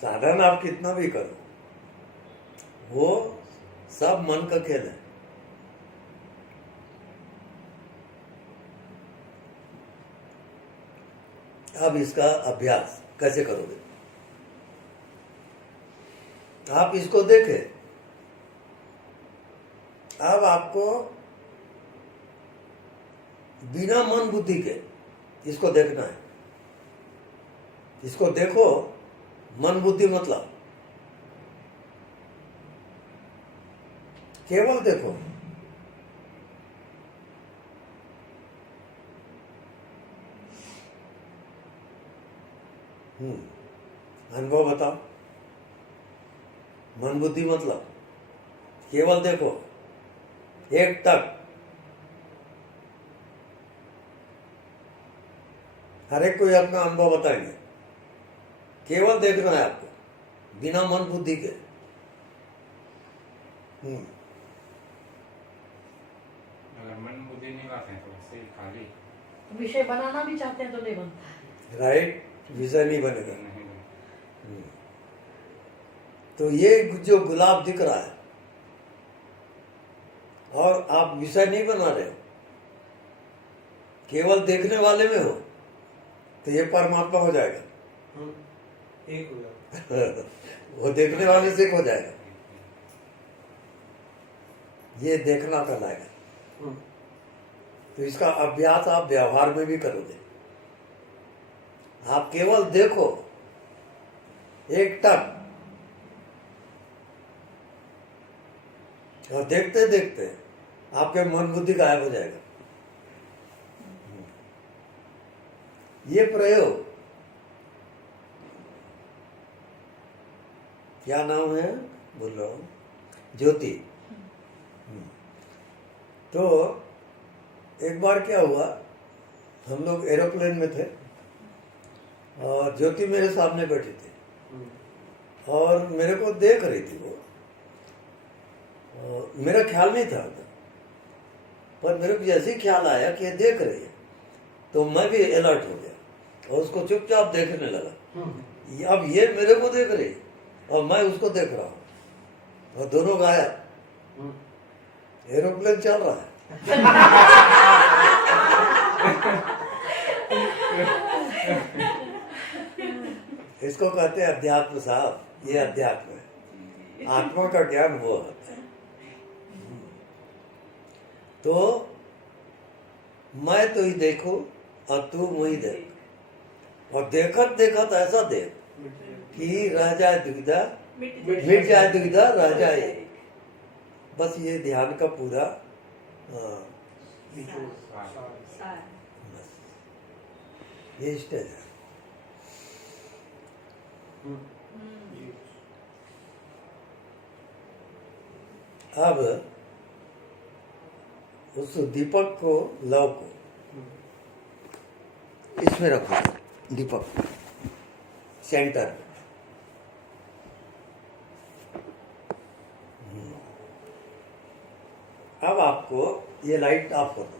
साधन आप कितना भी करो, वो सब मन का खेल है। अब इसका अभ्यास कैसे करोगे? आप इसको देखें। अब आपको बिना मन बुद्धि के इसको देखना है। इसको देखो, मन बुद्धि मतलब केवल देखो। अनुभव बताओ। मन बुद्धि मतलब केवल देखो, एक तक। हर एक कोई अपना अनुभव बताएंगे। केवल देखना है आपको, बिना मन बुद्धि के। अगर मन बुद्धि नहीं लाते हैं तो वैसे ही खाली विषय बनाना भी चाहते हैं तो नहीं बनता। राइट, विषय नहीं बनेगा। नहीं बनता। तो ये जो गुलाब दिख रहा है और आप विषय नहीं बना रहे हो, केवल देखने वाले में हो, तो ये परमात्मा हो जाएगा। एक हो जाएगा। वो देखने वाले से एक हो जाएगा। ये देखना कहलाएगा। तो इसका अभ्यास आप व्यवहार में भी करोगे। आप केवल देखो, एक टक, और देखते देखते आपके मन बुद्धि गायब हो जाएगा। ये प्रयोग, क्या नाम है बोल रहा हूं, ज्योति। तो एक बार क्या हुआ, हम लोग एरोप्लेन में थे और ज्योति मेरे सामने बैठी थी और मेरे को देख रही थी वो। और मेरा ख्याल नहीं था, पर मेरे को जैसे ही ख्याल आया कि ये देख रही है, तो मैं भी अलर्ट हो गया और उसको चुपचाप देखने लगा। अब ये मेरे को देख रही और मैं उसको देख रहा हूँ और दोनों गायब। एरोप्लेन चल रहा है। इसको कहते हैं अध्यात्म साहब। ये अध्यात्म है। आत्मा का ज्ञान वो होता है। तो मैं तो ही देखूं और तू मुझे देख, और देखत देखत ऐसा देख कि रह जाए दुविधा, मिट जाए दुविधा, रह जाए। बस ये ध्यान का पूरा बस ये स्टेज है। अब उस दीपक को, लव को इसमें रखो, दीपक सेंटर। अब आपको ये लाइट ऑफ कर दो।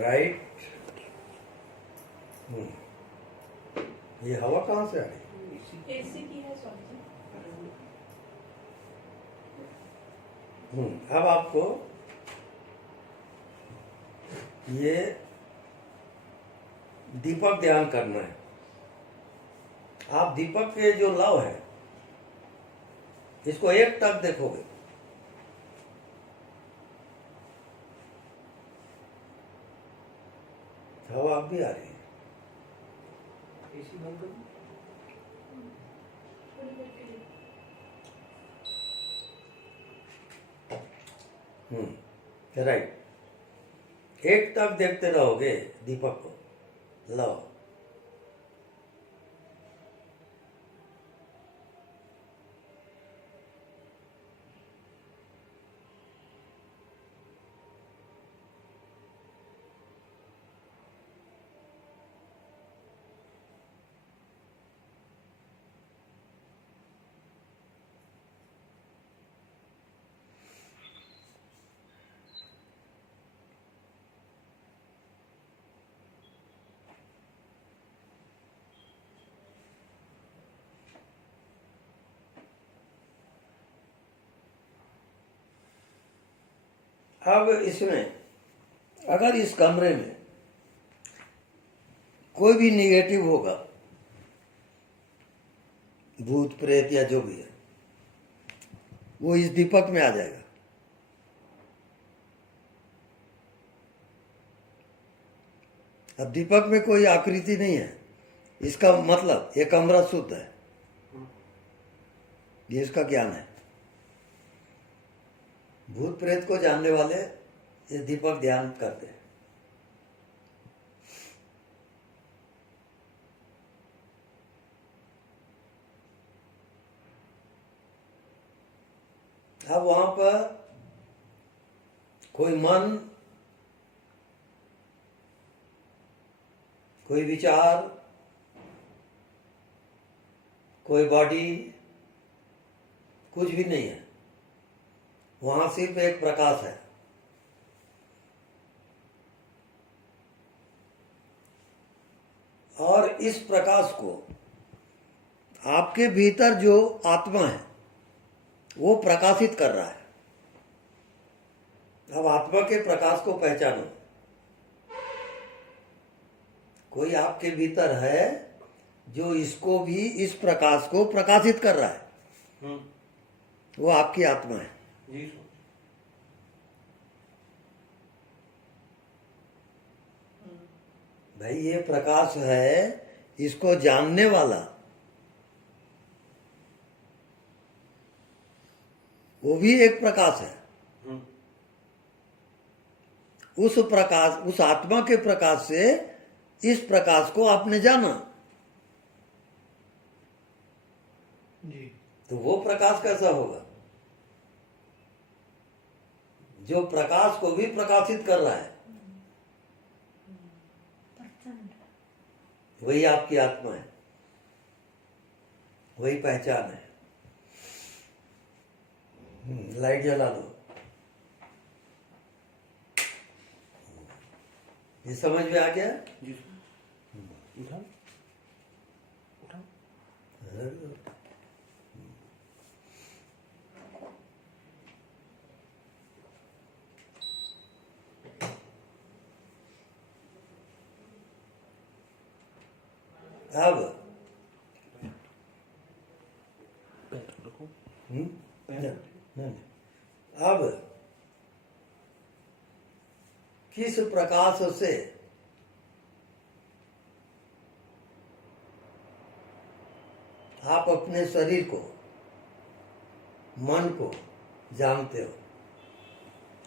राइट। ये हवा कहाँ से आ रही? एसी की है स्वामी जी। अब आपको ये दीपक ध्यान करना है। आप दीपक के जो लव है, इसको एक टक देखोगे। हवा अब भी आ रही है। एसी बंद कर दो। राइट। एक टक देखते रहोगे दीपक को, लव। अब इसमें अगर इस कमरे में कोई भी निगेटिव होगा, भूत प्रेत या जो भी है, वो इस दीपक में आ जाएगा। अब दीपक में कोई आकृति नहीं है, इसका मतलब ये कमरा शुद्ध है, ये इसका ज्ञान है। भूत प्रेत को जानने वाले ये दीपक ध्यान करते हैं। अब वहां पर कोई मन, कोई विचार, कोई बॉडी, कुछ भी नहीं है। वहां सिर्फ एक प्रकाश है। और इस प्रकाश को आपके भीतर जो आत्मा है वो प्रकाशित कर रहा है। अब आत्मा के प्रकाश को पहचानो। कोई आपके भीतर है जो इसको भी, इस प्रकाश को प्रकाशित कर रहा है, वो आपकी आत्मा है। जी स्वामी। भाई ये प्रकाश है, इसको जानने वाला वो भी एक प्रकाश है। उस प्रकाश, उस आत्मा के प्रकाश से इस प्रकाश को आपने जाना, जी। तो वो प्रकाश कैसा होगा? जो प्रकाश को भी प्रकाशित कर रहा है, वही आपकी आत्मा है, वही पहचान है। लाइट जला दो। ये समझ में आ गया? जी स्वामी। उठा उठा। अब रखो। नहीं। अब किस प्रकाश से आप अपने शरीर को, मन को जानते हो?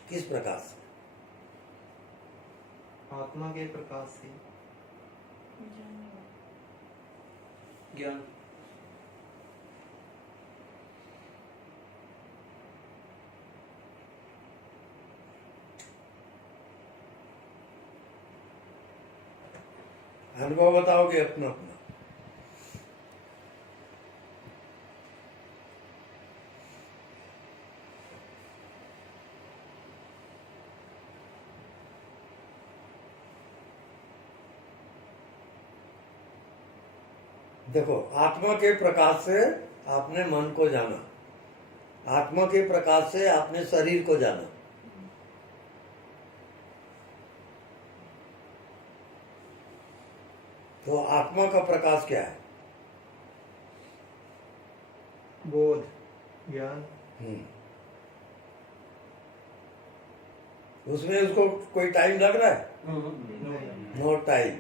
किस प्रकाश से? आत्मा के प्रकाश से ज्ञान। अनुभव बताओगे अपना अपना। देखो, आत्मा के प्रकाश से आपने मन को जाना, आत्मा के प्रकाश से आपने शरीर को जाना। तो आत्मा का प्रकाश क्या है? बोध, ज्ञान। उसमें उसको कोई टाइम लग रहा है? नहीं। No time.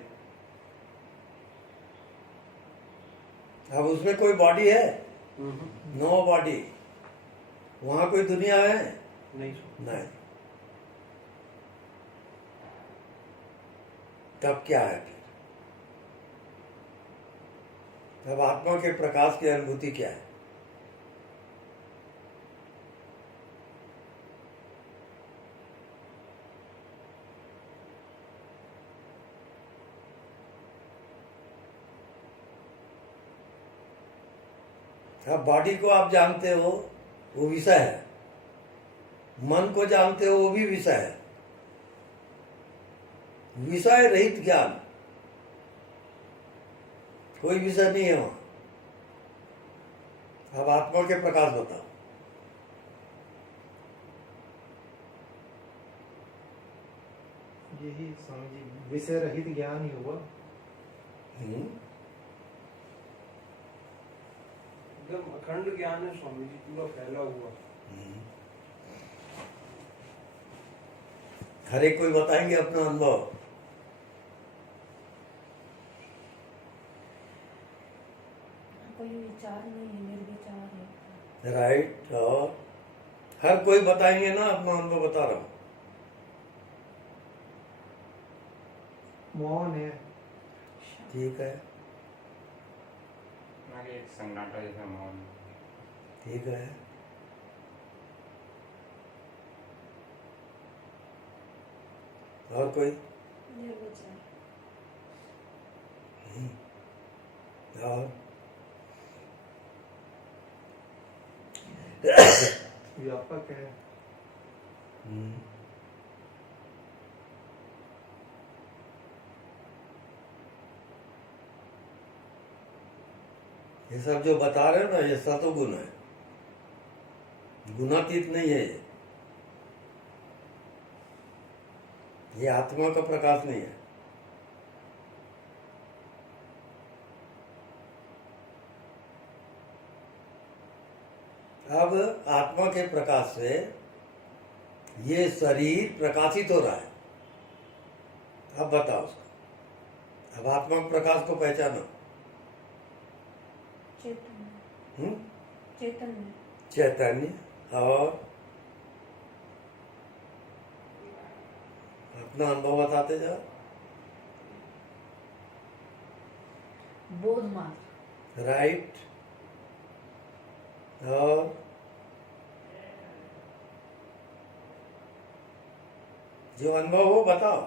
अब उसमें कोई बॉडी है? No body. वहां कोई दुनिया है? नहीं। नहीं। तब क्या है फिर? तब आत्मा के प्रकाश की अनुभूति क्या है? अब बॉडी को आप जानते हो, वो विषय है। मन को जानते हो, वो भी विषय है। विषय रहित ज्ञान, कोई विषय नहीं है वहां। अब आत्मा के प्रकाश बताओ। यही स्वामी जी विषय रहित ज्ञान ही हुआ। हम्म, एकदम अखंड ज्ञान है स्वामी जी, पूरा फैला हुआ। हम्म। हर एक कोई बताएंगे अपना अनुभव। कोई विचार नहीं है, निर्विचार है। राइट, और हर कोई बताएंगे ना, अपना अनुभव बता रहा हूँ। मौन है। ठीक है, आगे एक सन्नाटा जैसा माहौल। ठीक है। और कोई? निर्विचार। और व्यापक है। हम्म, ये सब जो बता रहे हो ना, ये सतोगुण है, गुणातीत नहीं है। ये आत्मा का प्रकाश नहीं है। अब आत्मा के प्रकाश से ये शरीर प्रकाशित हो रहा है। अब बताओ उसको। अब आत्मा के प्रकाश को पहचानो। चैतन्य। हम्म? चैतन्य। चैतन्य। और अपना अनुभव बताते जाओ। बोध मात्र। राइट, और जो अनुभव हो बताओ।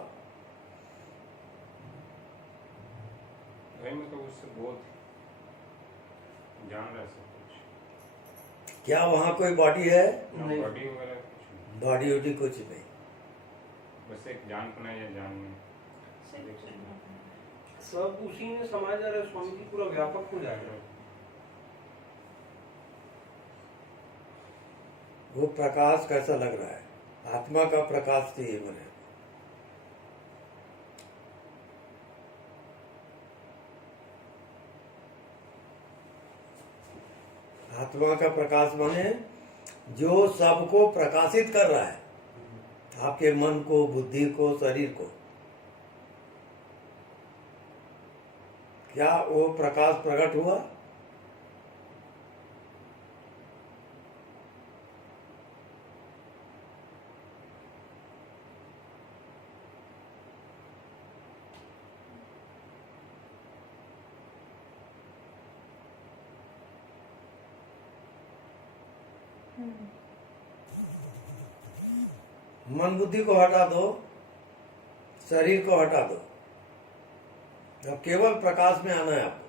वही मतलब उससे बहुत जान रहा है सब कुछ। क्या वहां कोई बॉडी है? नहीं। बॉडी वगैरह कुछ नहीं, बॉडी वॉडी कुछ नहीं। बस एक जान पाना या जान में। सब उसी में समाया जा रहा है स्वामी जी, पूरा व्यापक हो जाएगा। वो प्रकाश कैसा लग रहा है? आत्मा का प्रकाश चाहिए मुझे। आत्मा का प्रकाश माने जो सबको प्रकाशित कर रहा है, आपके मन को, बुद्धि को, शरीर को। क्या वो प्रकाश प्रकट हुआ? मन बुद्धि को हटा दो, शरीर को हटा दो, अब केवल प्रकाश में आना है आपको।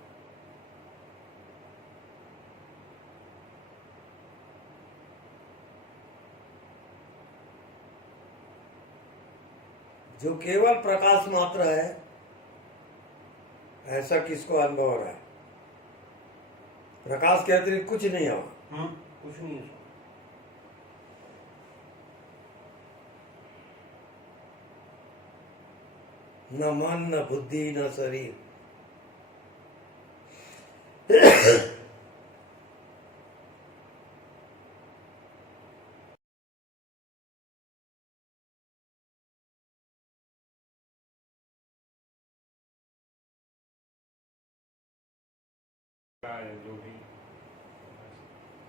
जो केवल प्रकाश मात्र है, ऐसा किसको अनुभव हो रहा है? प्रकाश के अतिरिक्त कुछ नहीं है वहां। कुछ नहीं है। न मन, न बुद्धि, न शरीर। जो भी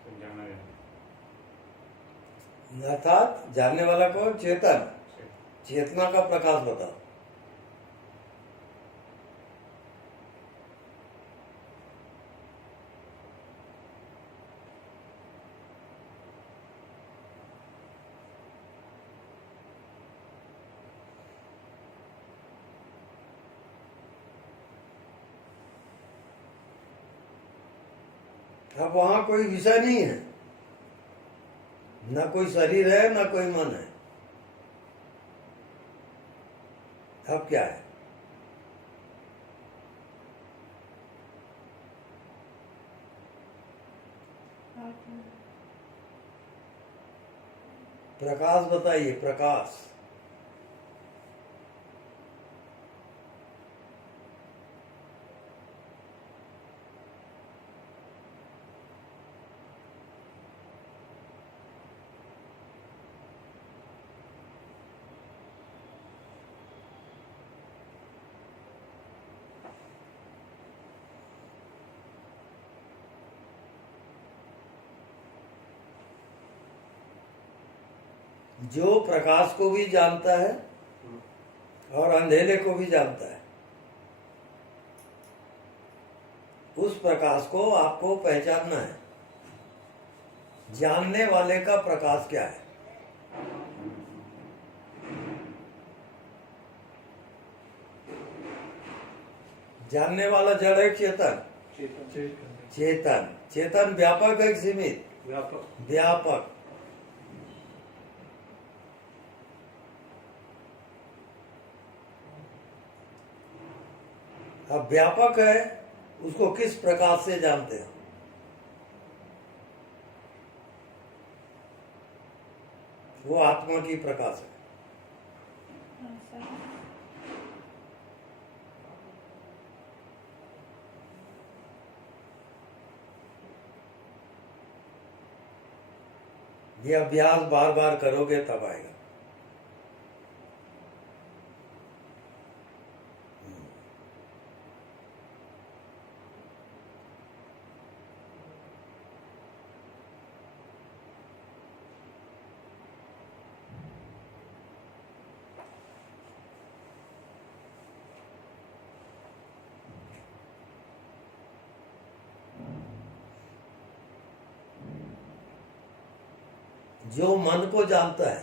सब जाना है। अर्थात जानने वाला कौन? चेतन। चेतना का प्रकाश बताओ। अब वहां कोई विषय नहीं है, न कोई शरीर है, न कोई मन है। अब क्या है? प्रकाश बताइए। प्रकाश जो प्रकाश को भी जानता है और अंधेरे को भी जानता है, उस प्रकाश को आपको पहचानना है। जानने वाले का प्रकाश क्या है? जानने वाला जड़ है चेतन? चेतन चेतन। चेतन व्यापक है कि सीमित? व्यापक। व्यापक। अब व्यापक है, उसको किस प्रकार से जानते हो? वो आत्मा की प्रकाश है। ये अभ्यास बार बार करोगे तब आएगा। जो मन को जानता है,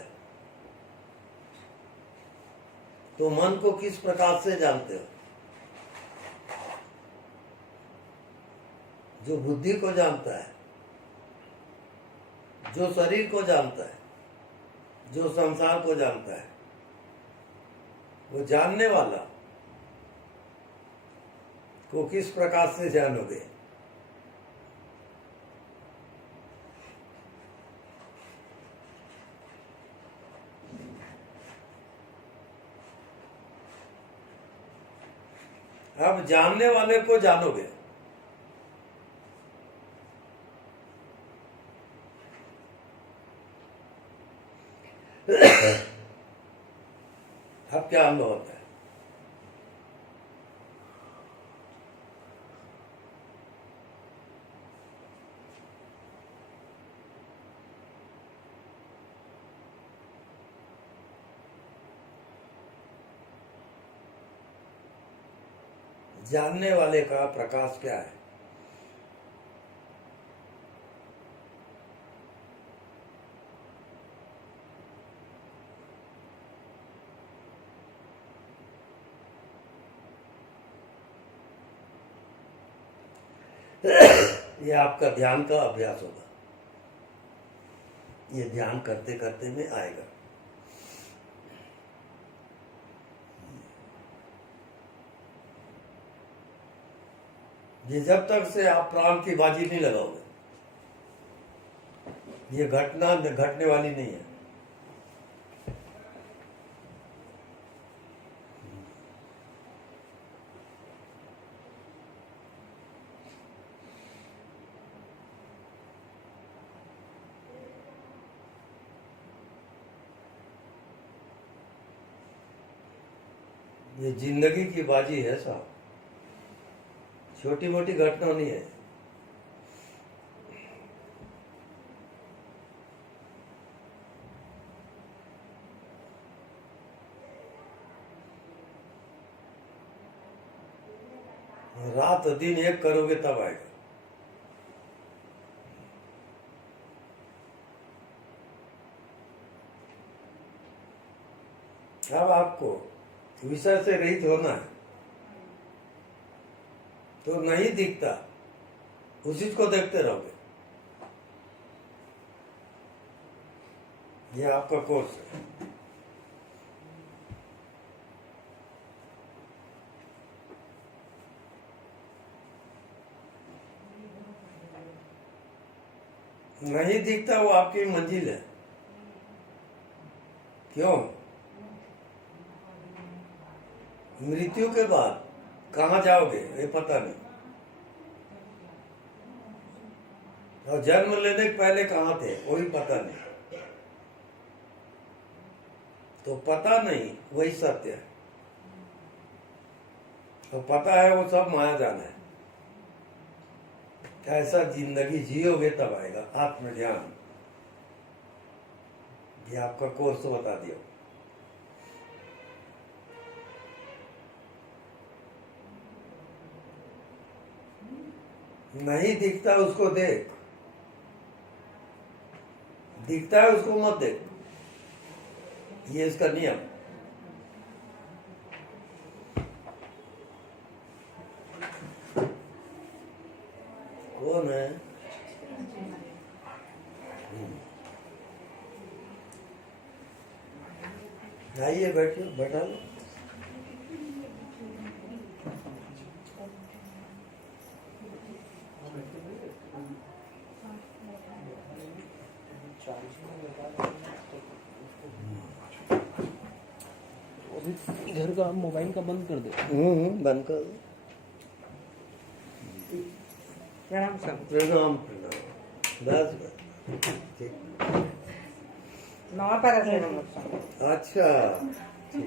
तो मन को किस प्रकार से जानते हो? जो बुद्धि को जानता है, जो शरीर को जानता है, जो संसार को जानता है, वो जानने वाला को किस प्रकार से जानोगे? अब जानने वाले को जानोगे, अब क्या अनुभव होता है? जानने वाले का प्रकाश क्या है? ये आपका ध्यान का अभ्यास होगा। ये ध्यान करते करते में आएगा। ये जब तक से आप प्राण की बाजी नहीं लगाओगे, ये घटना घटने वाली नहीं है। ये जिंदगी की बाजी है साहब, छोटी मोटी घटना नहीं है। रात दिन एक करोगे तब आएगा। अब आपको विषय से रहित होना है, तो नहीं दिखता उसी को देखते रहोगे। ये आपका कोर्स है। नहीं दिखता वो आपकी मंजिल है। क्यों? मृत्यु के बाद कहाँ जाओगे ये पता नहीं, और जन्म लेने के पहले कहाँ थे वही पता नहीं। तो पता नहीं वही सत्य है। तो पता है वो सब माया जान है। कैसा जिंदगी जियोगे तब आएगा आत्म ध्यान। ये आपका कोर्स तो बता दिया। नहीं दिखता उसको देख, दिखता है उसको मत देख, ये इसका नियम। कौन है? आइए बैठो, बैठा लो। घर का मोबाइल का बंद कर दे। बंद कर दो। प्रणाम सर। प्रणाम प्रणाम, बस बस ठीक। नवापारा से हम लोग स्वामी। अच्छा,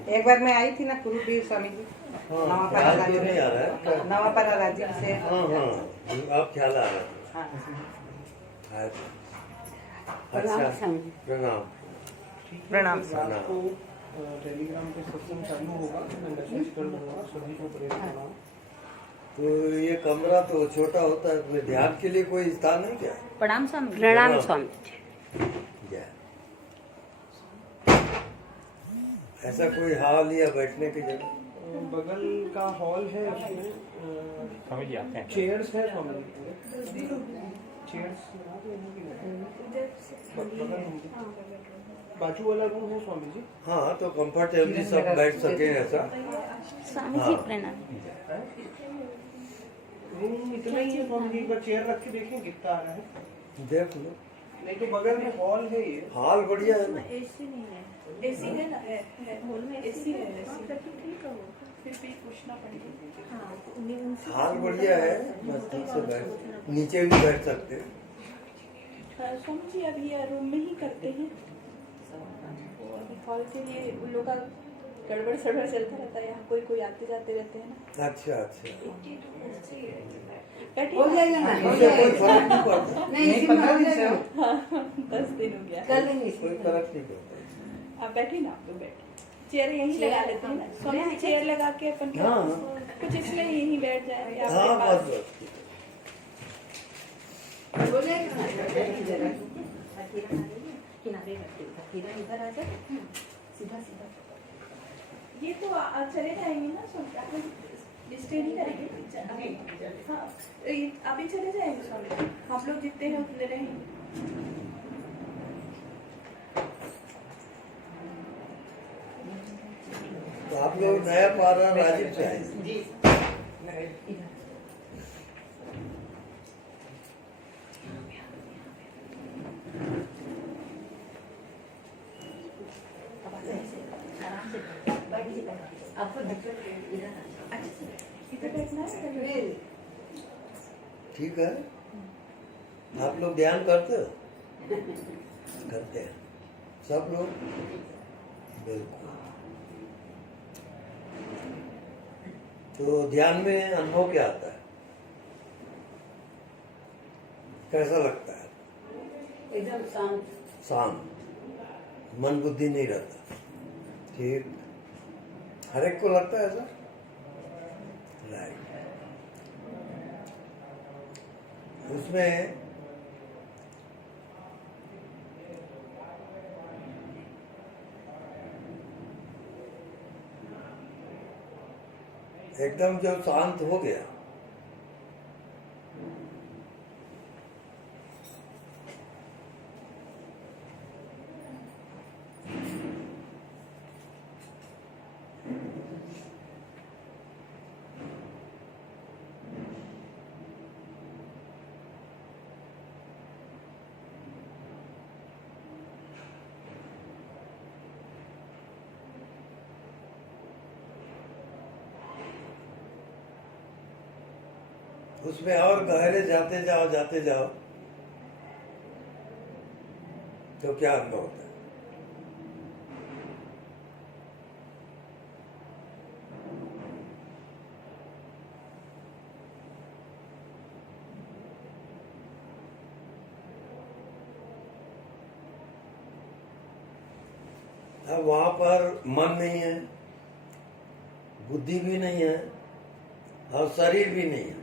एक बार मैं आई थी ना कुरुदेव स्वामी जी। हाँ नवापारा ख्याल तो नहीं आ रहा है। नवापारा राज्य से। हाँ हाँ, अब ख्याल आ रहा है। हाँ। अच्छा, प्रणाम। प्रणाम रात को टेलीग्राम पे सत्संग चालू होगा, मैं मैसेज कर दूंगा सभी को। प्रणाम। तो ये कमरा तो छोटा होता है, इसमें ध्यान के लिए कोई स्थान है क्या? प्रणाम स्वामी। प्रणाम स्वामी। क्या ऐसा कोई हॉल या बैठने की जगह? बगल का हॉल है, उसमें स्वामी जी आते हैं। चेयर्स है स्वामी जी। चेयर्स बाजू वाला रूम है स्वामी जी। हाँ, तो कंफर्टेबली सब बैठ सके ऐसा। स्वामी जी प्रणाम। रूम इतना ही है स्वामी जी, एक बार चेयर रख के देखें कितना आ रहा है। देख लो, नहीं तो बगल में हॉल है ये। हॉल बढ़िया है ना। एसी नहीं है, एसी है ना, हॉल में एसी है। ठीक है, वो फिर भी पूछना पड़ेगा। हाँ, उन्हीं उनसे हॉल बढ़िया है, मस्ती से बैठ, नीचे भी बैठ सकते हैं। स्वामी जी अभी ये रूम में ही करते हैं, वो अभी हॉल के लिए उन लोग का गड़बड़ सड़बड़ चलता रहता है, यहाँ कोई कोई आते जाते रहते हैं ना। अच्छा अच्छा, बैठिए हो जाएगा ना, हो इससे कोई जाएगा। फर्क नहीं पड़ता। नहीं, इसी में हो जाएगा। हाँ, 10 दिन हो गया। कर देंगे कोई इसमें। फर्क नहीं पड़ता। आप बैठिए ना, आप लोग बैठिए, चेयर यहीं लगा लेते हैं ना स्वामी जी, चेयर लगा के अपन क्या हाँ। कुछ इसलिए यहीं बैठ जाए आपके हाँ पास। बस बस। हो जाएगा ना, बैठिए जरा। किनारे रखिए, इधर आ जाए, सीधा सीधा। ये तो चले जाएंगे ना स्वामी, आप स्टे नहीं करेंगे अभी। हाँ, अभी चले जाएंगे स्वामी, हम लोग जितने हैं उतने रहेंगे। तो आप लोग नया पारा राजीव से आए? जी इधर। आपको दिक्कत इधर आ जाए। इधर बैठना है। ठीक है, आप लोग ध्यान करते हो? करते हैं सब लोग, बिल्कुल। तो ध्यान में अनुभव क्या आता है, कैसा लगता है? एकदम शांत। शांत, मन बुद्धि नहीं रहता। ठीक, हर एक को लगता है ऐसा? राइट। उसमें एकदम जब शांत हो गया, उसमें और गहरे जाते जाओ तो क्या अनुभव होता है? अब वहां पर मन नहीं है, बुद्धि भी नहीं है और शरीर भी नहीं है।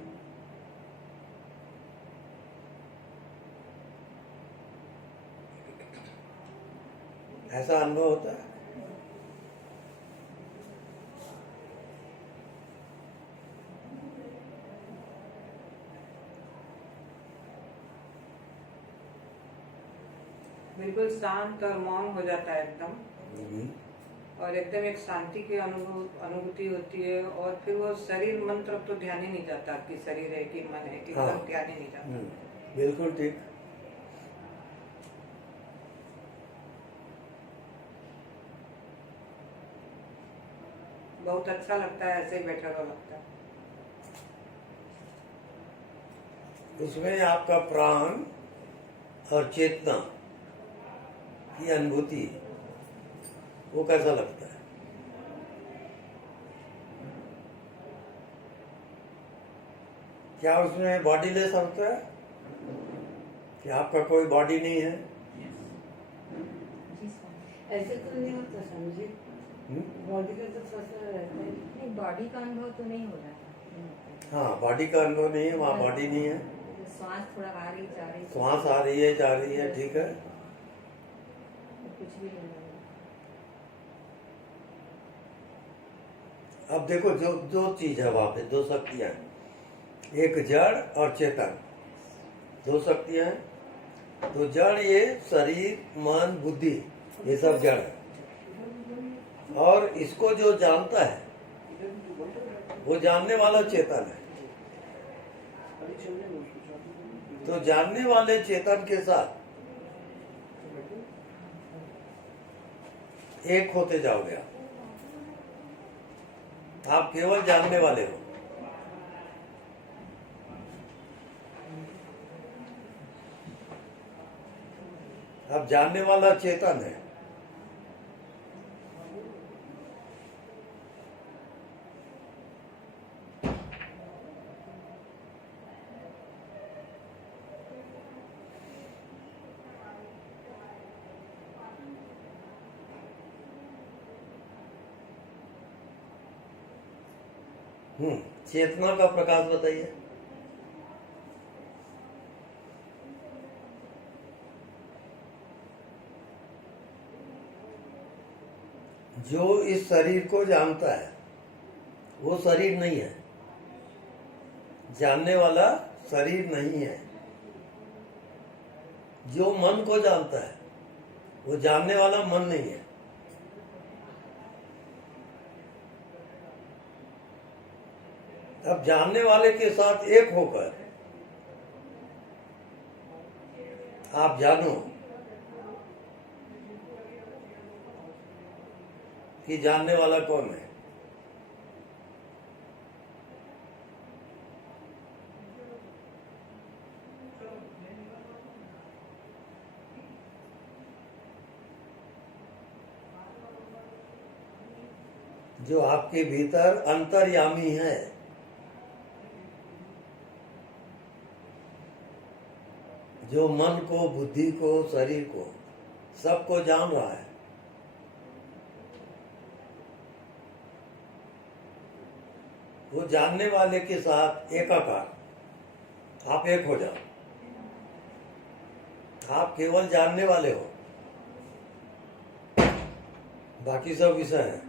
ऐसा अनुभव होता है। बिल्कुल शांत और मौन हो जाता है एकदम, और एकदम एक शांति की अनुभूति होती है। और फिर वो शरीर मन तरफ तो ध्यान ही नहीं जाता कि शरीर है कि मन है, कि हाँ। एकदम ध्यान ही नहीं जाता। बिल्कुल ठीक। बहुत अच्छा लगता है, ऐसे ही बैठा हुआ लगता है। उसमें आपका प्राण और चेतना की अनुभूति, वो कैसा लगता है? क्या उसमें बॉडी लेस होता है कि आपका कोई बॉडी नहीं है? ऐसे तो नहीं होता स्वामी जी, बॉडी का तो थोड़ा सा रहता है। नहीं, बॉडी का अनुभव तो नहीं हो रहा है। हाँ, बॉडी का अनुभव नहीं है, वहाँ बॉडी नहीं है। श्वास थोड़ा आ रही जा रही, श्वास आ रही है, जा रही है, ठीक है। कुछ भी नहीं लग अब देखो, जो दो चीज है वहां पे, दो शक्तियां हैं, एक जड़ और चेतन, दो शक्तियां हैं। तो जड़ ये शरीर, मन, बुद्धि, ये सब जड़ है। और इसको जो जानता है वो जानने वाला चेतन है। तो जानने वाले चेतन के साथ एक होते जाओगे आप केवल जानने वाले हो। अब जानने वाला चेतन है। चेतना का प्रकाश बताइए। जो इस शरीर को जानता है वो शरीर नहीं है, जानने वाला शरीर नहीं है। जो मन को जानता है वो जानने वाला मन नहीं है। अब जानने वाले के साथ एक होकर आप जानो कि जानने वाला कौन है। जो आपके भीतर अंतर्यामी है, जो मन को, बुद्धि को, शरीर को, सबको जान रहा है, वो जानने वाले के साथ एकाकार आप एक हो जाओ। आप केवल जानने वाले हो, बाकी सब विषय है।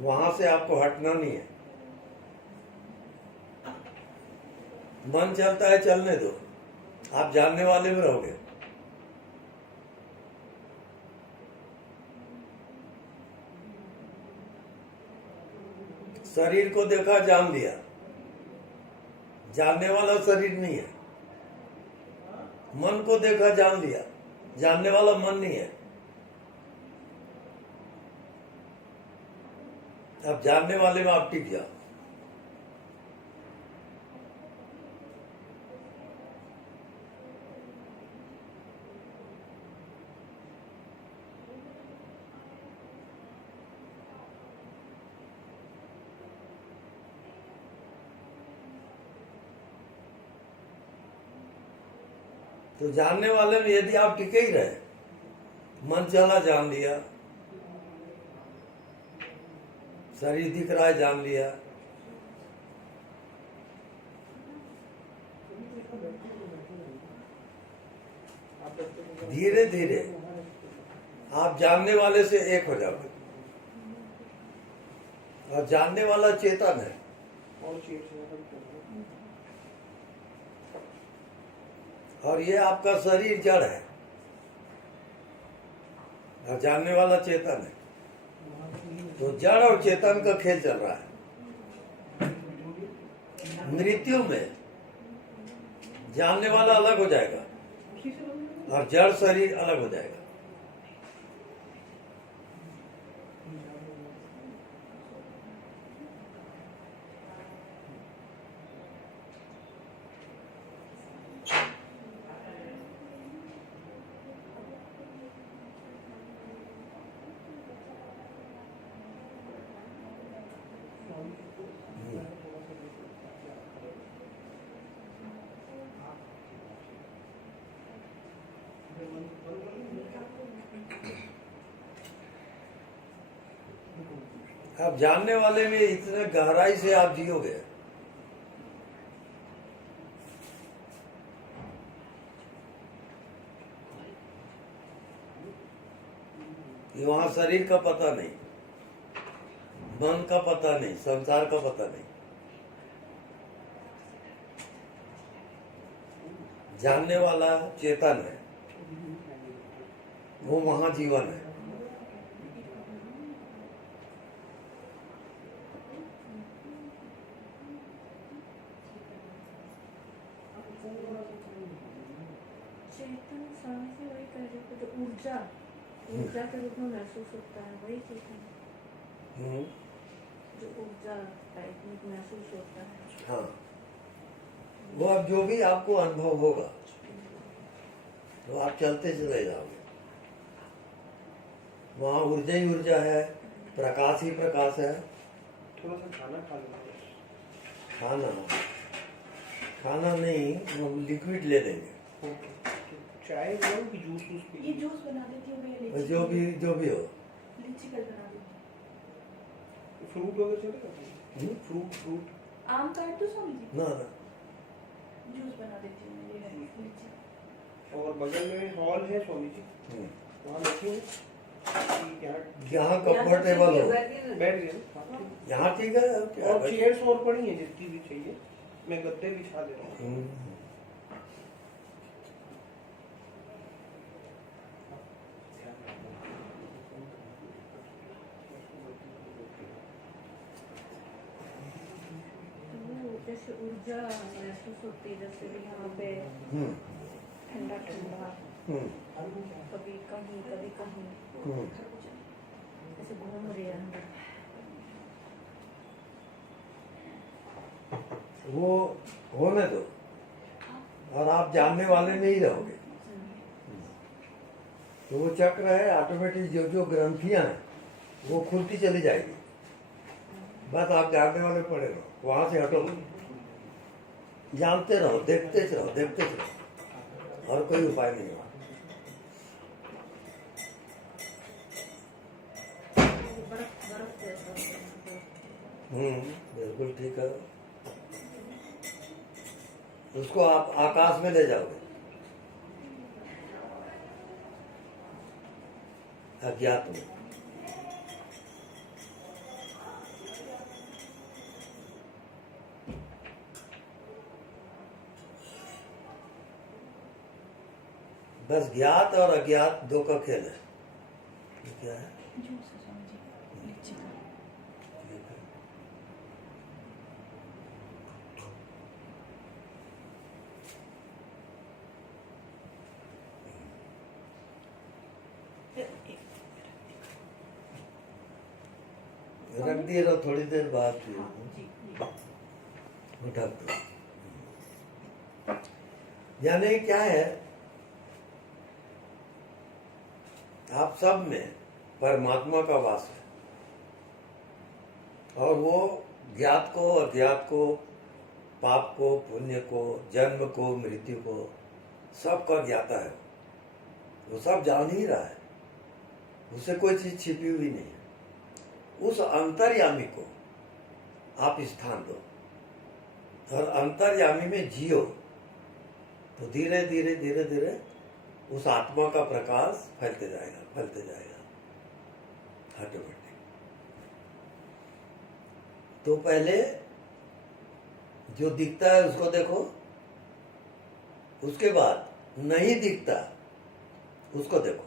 वहां से आपको हटना नहीं है। मन चलता है, चलने दो, आप जानने वाले में रहोगे। शरीर को देखा, जान लिया, जानने वाला शरीर नहीं है। मन को देखा, जान लिया, जानने वाला मन नहीं है। अब जानने वाले में आप टिक जाओ। तो जानने वाले में यदि आप टिके ही रहे, मन चला जान लिया, शरीर दिख रहा है जान लिया, धीरे धीरे आप जानने वाले से एक हो जाओगे। और जानने वाला चेतन है, और चीज से हम करते हैं। और ये आपका शरीर जड़ है, और जानने वाला चेतन है। तो जड़ और चेतन का खेल चल रहा है। मृत्यु में जानने वाला अलग हो जाएगा और जड़ शरीर अलग हो जाएगा। आप जानने वाले में इतने गहराई से आप जियोगे कि वहां शरीर का पता नहीं, मन का पता नहीं, संसार का पता नहीं। जानने वाला चेतन है, वो वहां जीवन है। चेतन स्वामी से वही कह रहे थे, तो ऊर्जा ऊर्जा के रूप में महसूस होता है, वही चेतन जो ऊर्जा टाइप में महसूस होता है। हाँ, वो अब जो भी आपको अनुभव होगा तो आप चलते चले जाओगे। वहाँ ऊर्जा ही ऊर्जा है, प्रकाश ही प्रकाश है। थोड़ा सा खाना खा लेंगे। खाना खाना नहीं, हम लिक्विड ले लेंगे। चाय बनाओ कि जूस वूस पी ये जूस बना देती हूँ भैया, लीची जो भी हो। लीची कल बना देती हूँ। फ्रूट वगैरह चलेगा? फ्रूट आम काट दो स्वामी जी, ना ना, जूस बना देती हूँ ये लीची। और बगल में हॉल है स्वामी जी, वहाँ बैठिए। जहाँ कंफर्टेबल हो बैठ गए ना? यहाँ ठीक है। क्या और चेयर्स और पड़ी हैं जितनी भी चाहिए, मैं गद्दे बिछा दे रहा हूँ। जैसे ऊर्जा महसूस होती है, जैसे भी यहाँ पे ठंडा ठंडा, कभी कहीं कभी कहीं, ऐसे घूम रही है अंदर। वो होने दो, और आप जानने वाले में ही रहोगे। तो वो चक्र है ऑटोमेटिक, जो जो ग्रंथियां हैं वो खुलती चली जाएगी। बस आप जानने वाले पड़े रहो, वहां से हटो, जानते रहो, देखते रहो, और कोई उपाय नहीं होगा। बर्फ जैसा होता है। बिल्कुल ठीक है। उसको आप आकाश में ले जाओगे, अज्ञात में। बस ज्ञात और अज्ञात दो का खेल है। ये क्या है? जूस है स्वामी जी, लीची का। रख दिए रहो, थोड़ी देर बाद फिर जी उठा दो। यानी क्या है, आप सब में परमात्मा का वास है, और वो ज्ञात को अज्ञात को, पाप को पुण्य को, जन्म को मृत्यु को सबका ज्ञाता है, वो सब जान ही रहा है, उसे कोई चीज छिपी हुई नहीं है। उस अंतर्यामी को आप स्थान दो और अंतर्यामी में जियो, तो धीरे धीरे धीरे धीरे उस आत्मा का प्रकाश फैलते जाएगा ऑटोमेटिक। तो पहले जो दिखता है उसको देखो, उसके बाद नहीं दिखता उसको देखो।